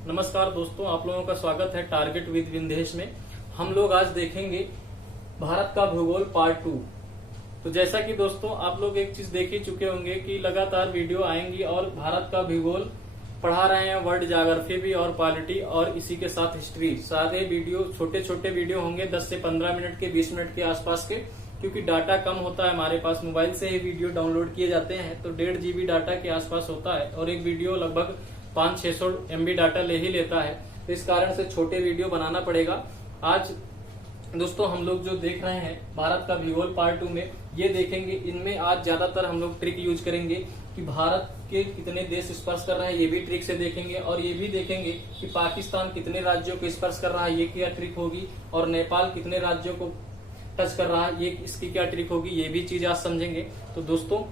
नमस्कार दोस्तों, आप लोगों का स्वागत है टारगेट विद विंदेश में। हम लोग आज देखेंगे भारत का भूगोल पार्ट 2। तो जैसा कि दोस्तों आप लोग एक चीज देख ही चुके होंगे कि लगातार वीडियो आएंगी और भारत का भूगोल पढ़ा रहे हैं, वर्ल्ड ज्योग्राफी भी और पॉलिटी और इसी के साथ हिस्ट्री। सारे वीडियो छोटे छोटे वीडियो होंगे, 10 से 15 मिनट के, 20 मिनट के आसपास के, क्योंकि डाटा कम होता है हमारे पास। मोबाइल से ही वीडियो डाउनलोड किए जाते हैं तो 1.5 GB डाटा के आसपास होता है और एक वीडियो लगभग 500-600 MB डाटा ले ही लेता है। तो इस कारण से छोटे वीडियो बनाना पड़ेगा। आज दोस्तों हम लोग जो देख रहे हैं भारत का भूगोल पार्ट 2 में ये देखेंगे। इनमें आज ज्यादातर हम लोग ट्रिक यूज करेंगे कि भारत के कितने देश स्पर्श कर रहे हैं, ये भी ट्रिक से देखेंगे। और ये भी देखेंगे कि पाकिस्तान कितने राज्यों को स्पर्श कर रहा है, ये क्या ट्रिक होगी। और नेपाल कितने राज्यों को टच कर रहा है, ये इसकी क्या ट्रिक होगी, ये भी चीज आज समझेंगे। तो दोस्तों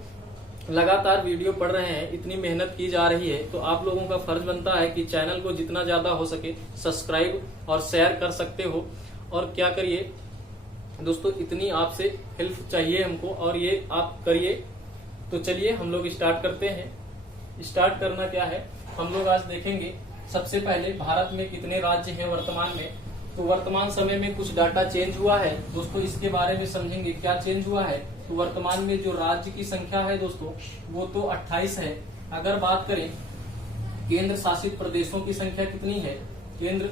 लगातार वीडियो पढ़ रहे हैं, इतनी मेहनत की जा रही है, तो आप लोगों का फर्ज बनता है कि चैनल को जितना ज्यादा हो सके सब्सक्राइब और शेयर कर सकते हो। और क्या करिए दोस्तों, इतनी आपसे हेल्प चाहिए हमको और ये आप करिए। तो चलिए हम लोग स्टार्ट करते हैं। स्टार्ट करना क्या है, हम लोग आज देखेंगे सबसे पहले भारत में कितने राज्य हैं वर्तमान में। तो वर्तमान समय में कुछ डाटा चेंज हुआ है दोस्तों, इसके बारे में समझेंगे क्या चेंज हुआ है। तो वर्तमान में जो राज्य की संख्या है दोस्तों वो तो 28 है। अगर बात करें केंद्र शासित प्रदेशों की संख्या कितनी है, केंद्र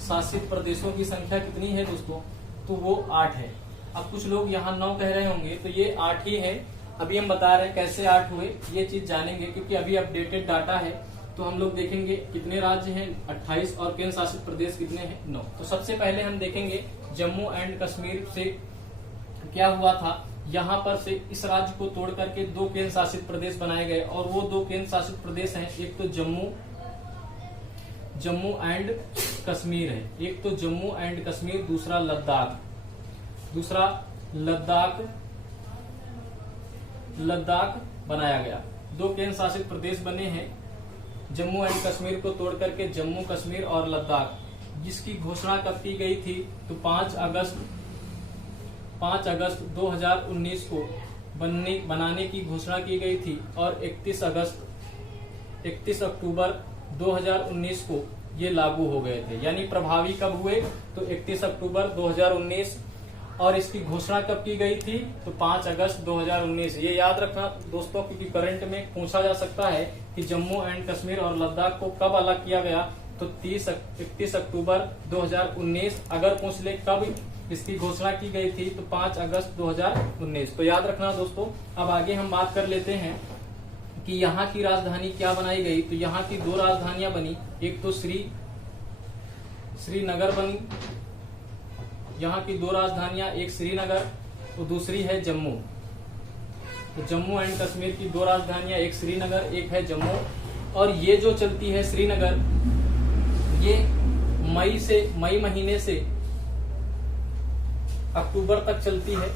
शासित प्रदेशों की संख्या कितनी है दोस्तों, तो वो 8 है। अब कुछ लोग यहाँ 9 कह रहे होंगे, तो ये 8 ही है। अभी हम बता रहे हैं कैसे 8 हुए, ये चीज जानेंगे क्योंकि अभी अपडेटेड डाटा है। तो हम लोग देखेंगे कितने राज्य हैं 28 और केंद्र शासित प्रदेश कितने हैं 9। तो सबसे पहले हम देखेंगे जम्मू एंड कश्मीर से क्या हुआ था। यहाँ पर से इस राज्य को तोड़ करके 2 केंद्र शासित प्रदेश बनाए गए और वो 2 केंद्र शासित प्रदेश हैं, एक तो जम्मू एंड कश्मीर है, एक तो जम्मू एंड कश्मीर, दूसरा लद्दाख बनाया गया। 2 केंद्र शासित प्रदेश बने हैं जम्मू एंड कश्मीर को तोड़ करके, जम्मू कश्मीर और लद्दाख, जिसकी घोषणा कब की गई थी तो 5 अगस्त 2019 को बनाने की घोषणा की गई थी और 31 अक्टूबर 2019 को ये लागू हो गए थे। यानी प्रभावी कब हुए तो 31 अक्टूबर 2019। और इसकी घोषणा कब की गई थी तो 5 अगस्त 2019। ये याद रखना दोस्तों, क्योंकि करंट में पूछा जा सकता है कि जम्मू एंड कश्मीर और लद्दाख को कब अलग किया गया, तो 31 अक्टूबर 2019। अगर पूछ ले कब इसकी घोषणा की गई थी तो 5 अगस्त 2019। तो याद रखना दोस्तों। अब आगे हम बात कर लेते हैं कि यहाँ की राजधानी क्या बनाई गई। तो यहाँ की 2 राजधानियां बनी, एक तो श्रीनगर बनी। यहाँ की 2 राजधानियां, एक श्रीनगर और दूसरी है जम्मू। तो जम्मू एंड कश्मीर की 2 राजधानियां, एक श्रीनगर एक है जम्मू। और ये जो चलती है श्रीनगर, ये मई महीने से अक्टूबर तक चलती है।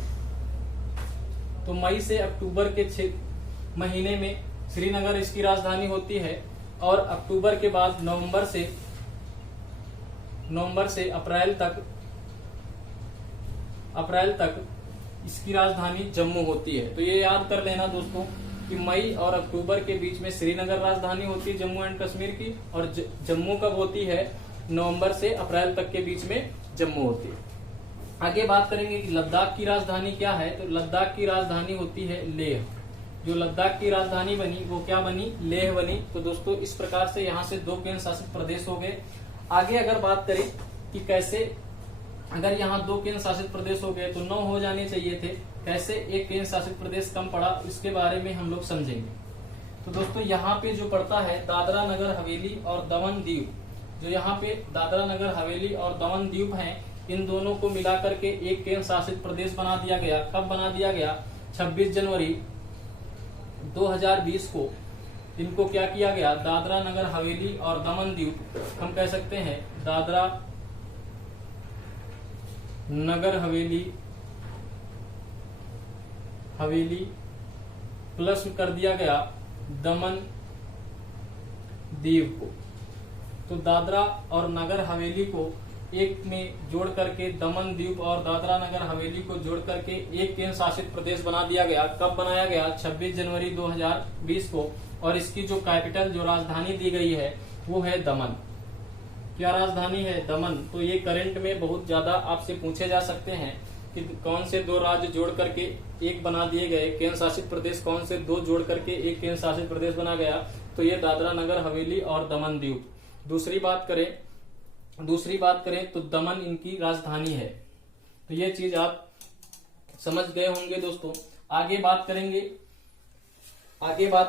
तो मई से अक्टूबर के महीने में श्रीनगर इसकी राजधानी होती है और अक्टूबर के बाद नवंबर से अप्रैल तक इसकी राजधानी जम्मू होती है। तो ये याद कर लेना दोस्तों कि मई और अक्टूबर के बीच में श्रीनगर राजधानी होती है जम्मू एंड कश्मीर की, और जम्मू कब होती है, नवंबर से अप्रैल तक के बीच में जम्मू होती है। आगे बात करेंगे कि लद्दाख की राजधानी क्या है। तो लद्दाख की राजधानी होती है लेह। जो लद्दाख की राजधानी बनी वो क्या बनी, लेह बनी। तो दोस्तों इस प्रकार से यहाँ से 2 केंद्र शासित प्रदेश हो गए। आगे अगर बात करें कि कैसे, अगर यहाँ 2 केंद्र शासित प्रदेश हो गए तो 9 हो जाने चाहिए थे, कैसे 1 केंद्र शासित प्रदेश कम पड़ा, इसके बारे में हम लोग समझेंगे। तो दोस्तों यहाँ पे जो पड़ता है दादरा नगर हवेली और दमन दीव, जो यहाँ पे दादरा नगर हवेली और दमन दीव है, इन दोनों को मिला करके 1 केंद्र शासित प्रदेश बना दिया गया। कब बना दिया गया, 26 जनवरी 2020 को इनको क्या किया गया, दादरा नगर हवेली और दमन दीव, हम कह सकते हैं दादरा नगर हवेली प्लस कर दिया गया दमन दीव को। तो दादरा और नगर हवेली को एक में जोड़ करके, दमन द्वीप और दादरा नगर हवेली को जोड़ करके 1 केंद्र शासित प्रदेश बना दिया गया। कब बनाया गया, 26 जनवरी 2020 को। और इसकी जो कैपिटल, जो राजधानी दी गई है वो है दमन। क्या राजधानी है? दमन। तो ये करंट में बहुत ज्यादा आपसे पूछे जा सकते हैं कि कौन से दो राज्य जोड़ करके एक बना दिए गए, केंद्र शासित प्रदेश कौन से दो जोड़ करके एक केंद्र शासित प्रदेश बना गया, तो ये दादरा नगर हवेली और दमन दीव। दूसरी बात करें तो दमन इनकी राजधानी है। तो ये चीज आप समझ गए होंगे दोस्तों। आगे बात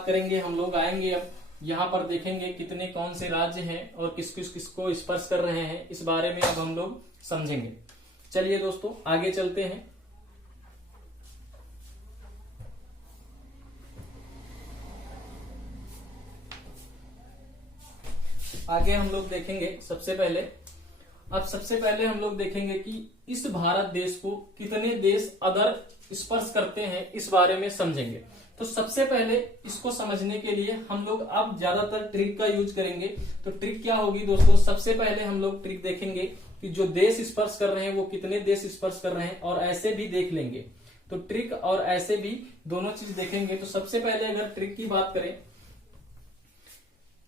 करेंगे हम लोग आएंगे अब यहाँ पर देखेंगे कितने कौन से राज्य हैं और किसको स्पर्श कर रहे हैं, इस बारे में अब हम लोग समझेंगे। चलिए दोस्तों आगे चलते हैं। आगे हम लोग देखेंगे सबसे पहले हम लोग देखेंगे कि इस भारत देश को कितने देश अदर स्पर्श करते हैं, इस बारे में समझेंगे। तो सबसे पहले इसको समझने के लिए हम लोग अब ज्यादातर ट्रिक का यूज करेंगे। तो ट्रिक क्या होगी दोस्तों? सबसे पहले हम लोग ट्रिक देखेंगे कि जो देश स्पर्श कर रहे हैं वो कितने देश स्पर्श कर रहे हैं, और ऐसे भी देख लेंगे। तो ट्रिक और ऐसे भी दोनों चीज देखेंगे। तो सबसे पहले अगर ट्रिक की बात करें,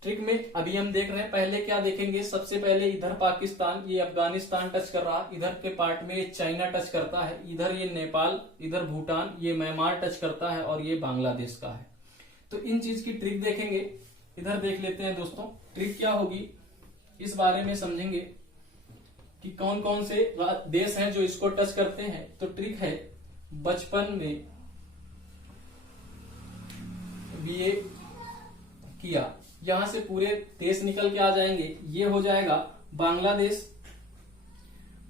ट्रिक में अभी हम देख रहे हैं, पहले क्या देखेंगे? सबसे पहले इधर पाकिस्तान, ये अफगानिस्तान टच कर रहा, इधर के पार्ट में ये चाइना टच करता है, इधर ये नेपाल, इधर भूटान, ये म्यांमार टच करता है, और ये बांग्लादेश का है। तो इन चीज की ट्रिक देखेंगे। इधर देख लेते हैं दोस्तों, ट्रिक क्या होगी इस बारे में समझेंगे कि कौन कौन से देश हैं जो इसको टच करते हैं। तो ट्रिक है, बचपन में बीए किया, यहां से पूरे देश निकल के आ जाएंगे। ये हो जाएगा बांग्लादेश,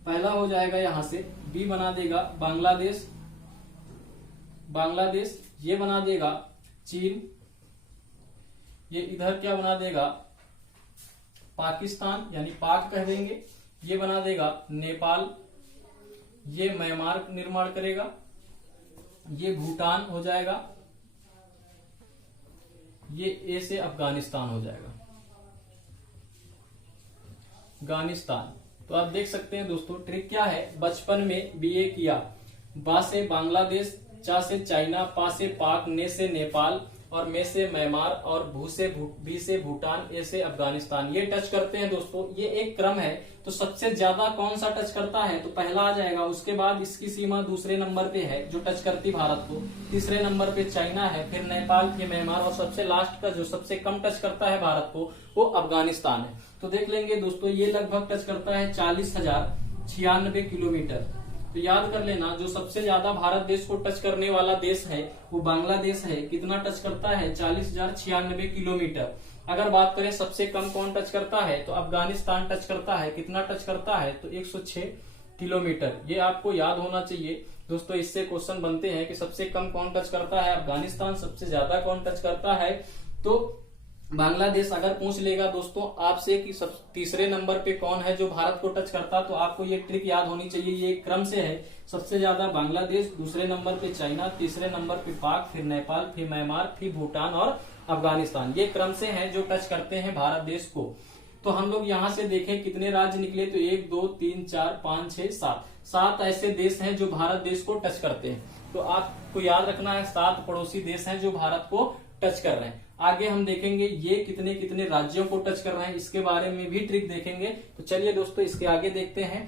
पहला हो जाएगा, यहां से बी बना देगा बांग्लादेश, ये बना देगा चीन, ये इधर क्या बना देगा? पाकिस्तान यानी पाक कह देंगे, ये बना देगा नेपाल, ये म्यांमार निर्माण करेगा, ये भूटान हो जाएगा, ये ए से अफगानिस्तान हो जाएगा, अफगानिस्तान। तो आप देख सकते हैं दोस्तों, ट्रिक क्या है? बचपन में बीए किया, बा से बांग्लादेश, चा से चाइना, पा से पाक, ने से नेपाल, और मे से म्यांमार, और बी से भूटान, ए से अफगानिस्तान, ये टच करते हैं दोस्तों। ये एक क्रम है। तो सबसे ज्यादा कौन सा टच करता है? तो पहला आ जाएगा, उसके बाद इसकी सीमा दूसरे नंबर पे है जो टच करती भारत को, तीसरे नंबर पे चाइना है, फिर नेपाल, फिर म्यांमार, और सबसे लास्ट का जो सबसे कम टच करता है भारत को वो अफगानिस्तान है। तो देख लेंगे दोस्तों, ये लगभग टच करता है 40,096 किलोमीटर। तो याद कर लेना, जो सबसे ज्यादा भारत देश को टच करने वाला देश है वो बांग्लादेश है। कितना टच करता है? 40,096 किलोमीटर। अगर बात करें सबसे कम कौन टच करता है, तो अफगानिस्तान टच करता है। कितना टच करता है? तो 106 किलोमीटर। ये आपको याद होना चाहिए दोस्तों। इससे क्वेश्चन बनते हैं कि सबसे कम कौन टच करता है अफगानिस्तान, सबसे ज्यादा कौन टच करता है तो बांग्लादेश। अगर पूछ लेगा दोस्तों आपसे कि सब तीसरे नंबर पे कौन है जो भारत को टच करता, तो आपको ये ट्रिक याद होनी चाहिए। ये क्रम से है, सबसे ज्यादा बांग्लादेश, दूसरे नंबर पे चाइना, तीसरे नंबर पे पाक, फिर नेपाल, फिर म्यांमार, फिर भूटान और अफगानिस्तान। ये क्रम से हैं जो टच करते हैं भारत देश को। तो हम लोग यहाँ से देखें कितने राज्य निकले, तो 1 2 3 4 5 6 7 ऐसे देश हैं जो भारत देश को टच करते हैं। तो आपको याद रखना है 7 पड़ोसी देश हैं जो भारत को टच कर रहे हैं। आगे हम देखेंगे ये कितने कितने राज्यों को टच कर रहे हैं, इसके बारे में भी ट्रिक देखेंगे। तो चलिए दोस्तों इसके आगे देखते हैं।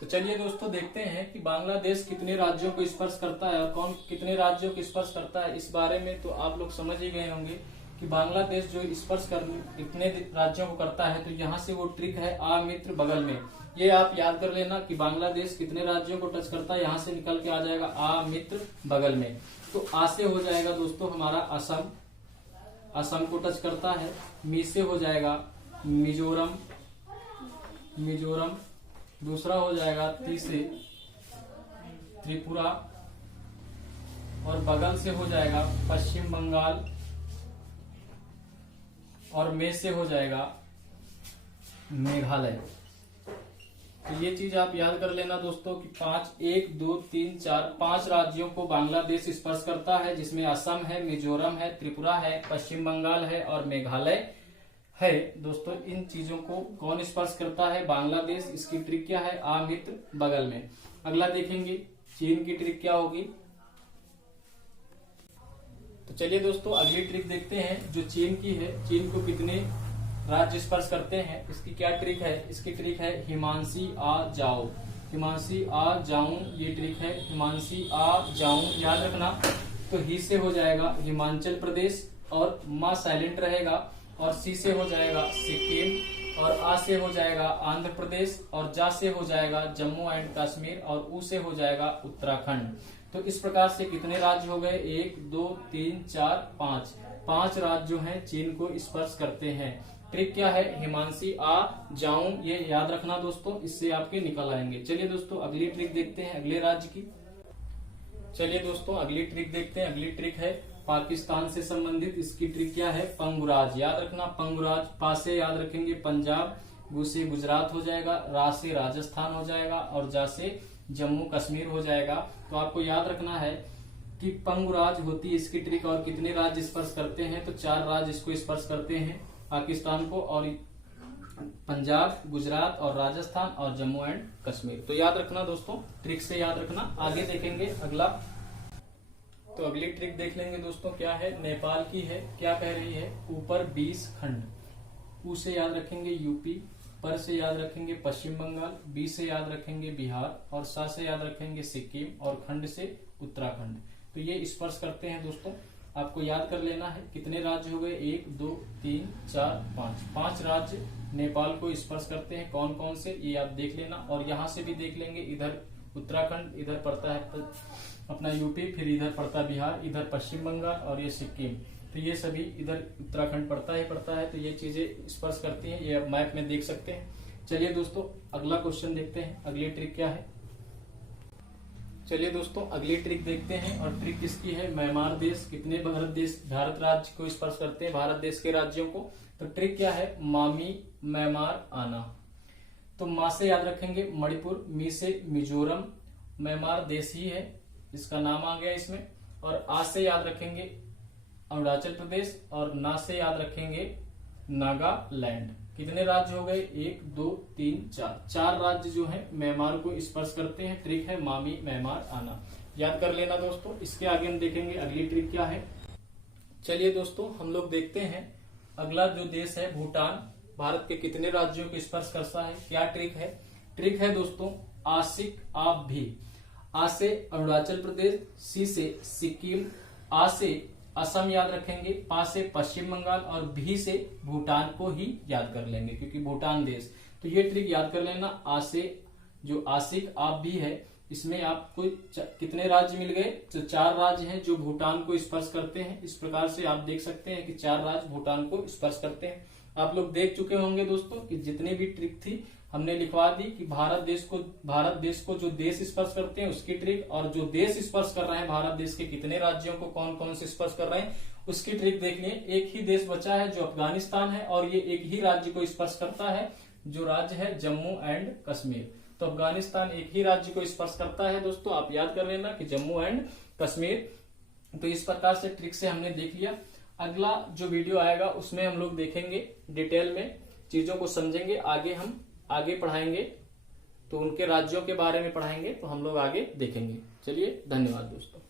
तो चलिए दोस्तों देखते हैं कि बांग्लादेश कितने राज्यों को स्पर्श करता है और कौन कितने राज्यों को स्पर्श करता है। इस बारे में तो आप लोग समझ ही गए होंगे कि बांग्लादेश जो स्पर्श कितने राज्यों को करता है। तो यहाँ से वो ट्रिक है आ मित्र बगल में। ये आप याद कर लेना कि बांग्लादेश कितने राज्यों को टच करता है, यहाँ से निकल के आ जाएगा आ मित्र बगल में। तो आ से हो जाएगा दोस्तों हमारा असम, असम को टच करता है। मी से हो जाएगा मिजोरम, मिजोरम। दूसरा हो जाएगा ती से त्रिपुरा, और बगल से हो जाएगा पश्चिम बंगाल, और मे से हो जाएगा मेघालय। तो ये चीज आप याद कर लेना दोस्तों कि 1 2 3 4 5 राज्यों को बांग्लादेश स्पर्श करता है, जिसमें असम है, मिजोरम है, त्रिपुरा है, पश्चिम बंगाल है और मेघालय है। दोस्तों इन चीजों को कौन स्पर्श करता है? बांग्लादेश। इसकी ट्रिक क्या है? आ मित्र बगल में। अगला देखेंगे चीन की ट्रिक क्या होगी। तो चलिए दोस्तों अगली ट्रिक देखते हैं जो चीन की है। चीन को कितने राज्य स्पर्श करते हैं, इसकी क्या ट्रिक है? इसकी ट्रिक है हिमांशी आ जाओ, हिमांशी आ जाऊं, ये ट्रिक है हिमांशी आ जाऊं। याद रखना। तो ही से हो जाएगा हिमाचल प्रदेश और माँ साइलेंट रहेगा, और सी से हो जाएगा सिक्किम, और आ से हो जाएगा आंध्र प्रदेश, और जा से हो जाएगा जम्मू एंड कश्मीर, और ऊ से हो जाएगा उत्तराखंड। तो इस प्रकार से कितने राज्य हो गए? 1 2 3 4 5, 5 राज्य जो हैं चीन को स्पर्श करते हैं। ट्रिक क्या है? हिमांशी आ जाऊं, ये याद रखना दोस्तों, इससे आपके निकल आएंगे। चलिए दोस्तों अगली ट्रिक देखते हैं अगले राज्य की। चलिए दोस्तों अगली ट्रिक देखते हैं। अगली ट्रिक है पाकिस्तान से संबंधित। इसकी ट्रिक क्या है? पंगुराज। याद रखना पंगुराज। पा से याद रखेंगे पंजाब, गु से गुजरात हो जाएगा, रा से राजस्थान हो जाएगा, और जा से जम्मू कश्मीर हो जाएगा। तो आपको याद रखना है कि पंगुराज होती है इसकी ट्रिक। और कितने राज्य स्पर्श करते हैं? तो 4 राज्य इसको स्पर्श करते हैं, पाकिस्तान को, और पंजाब, गुजरात और राजस्थान और जम्मू एंड कश्मीर। तो याद रखना दोस्तों, ट्रिक से याद रखना। आगे देखेंगे अगला। तो अगली ट्रिक देख लेंगे दोस्तों, क्या है? नेपाल की है। क्या कह रही है? ऊपर 20 खंड। ऊ से याद रखेंगे यूपी, पर से याद रखेंगे पश्चिम बंगाल, बी से याद रखेंगे बिहार, और सा से याद रखेंगे सिक्किम, और खंड से उत्तराखंड। तो ये स्पर्श करते हैं दोस्तों। आपको याद कर लेना है कितने राज्य हो गए? 1 2 3 4 5, 5 राज्य नेपाल को स्पर्श करते हैं। कौन कौन से, ये आप देख लेना। और यहाँ से भी देख लेंगे, इधर उत्तराखंड, इधर पड़ता है अपना यूपी, फिर इधर पड़ता है बिहार, इधर पश्चिम बंगाल, और ये सिक्किम। तो ये सभी इधर उत्तराखंड पड़ता है। तो ये चीजें स्पर्श करती हैं, ये आप मैप में देख सकते हैं। चलिए दोस्तों अगला क्वेश्चन देखते हैं। अगली ट्रिक क्या है? चलिए दोस्तों अगली ट्रिक देखते हैं। और ट्रिक किसकी है? म्यांमार देश। कितने भारत राज्य को स्पर्श करते हैं? भारत देश के राज्यों को। तो ट्रिक क्या है? मामी म्यांमार आना। तो मा से याद रखेंगे मणिपुर, मी से मिजोरम, म्यांमार देश ही है, इसका नाम आ गया इसमें। और आ से याद रखेंगे अरुणाचल प्रदेश, और ना से याद रखेंगे नागालैंड। कितने राज्य हो गए? 1 2 3 4, 4 राज्य जो हैं म्यांमार को स्पर्श करते हैं। ट्रिक है मामी म्यांमार आना, याद कर लेना दोस्तों। इसके आगे हम देखेंगे अगली ट्रिक क्या है। चलिए दोस्तों हम लोग देखते हैं अगला जो देश है भूटान। भारत के कितने राज्यों को स्पर्श करता है? क्या ट्रिक है? ट्रिक है दोस्तों आशिक आप भी। आ से अरुणाचल प्रदेश, सी से सिक्किम, आ से असम याद रखेंगे, पा से पश्चिम बंगाल, और भी से भूटान को ही याद कर लेंगे क्योंकि भूटान देश। तो ये ट्रिक याद कर लेना। आ से जो आशिक आप भी है, इसमें आपको कितने राज्य मिल गए? तो 4 राज्य हैं जो भूटान को स्पर्श करते हैं। इस प्रकार से आप देख सकते हैं कि 4 राज्य भूटान को स्पर्श करते हैं। आप लोग देख चुके होंगे दोस्तों कि जितनी भी ट्रिक थी हमने लिखवा दी कि भारत देश को जो देश स्पर्श करते हैं उसकी ट्रिक, और जो देश स्पर्श कर रहे हैं भारत देश के कितने राज्यों को कौन कौन से स्पर्श कर रहे हैं उसकी ट्रिक देख लिए। एक ही देश बचा है जो अफगानिस्तान है, और ये एक ही राज्य को स्पर्श करता है, जो राज्य है जम्मू एंड कश्मीर। तो अफगानिस्तान एक ही राज्य को स्पर्श करता है दोस्तों, आप याद कर लेना कि जम्मू एंड कश्मीर। तो इस प्रकार से ट्रिक से हमने देख लिया। अगला जो वीडियो आएगा उसमें हम लोग देखेंगे डिटेल में, चीजों को समझेंगे। हम आगे पढ़ाएंगे तो उनके राज्यों के बारे में पढ़ाएंगे, तो हम लोग आगे देखेंगे। चलिए धन्यवाद दोस्तों।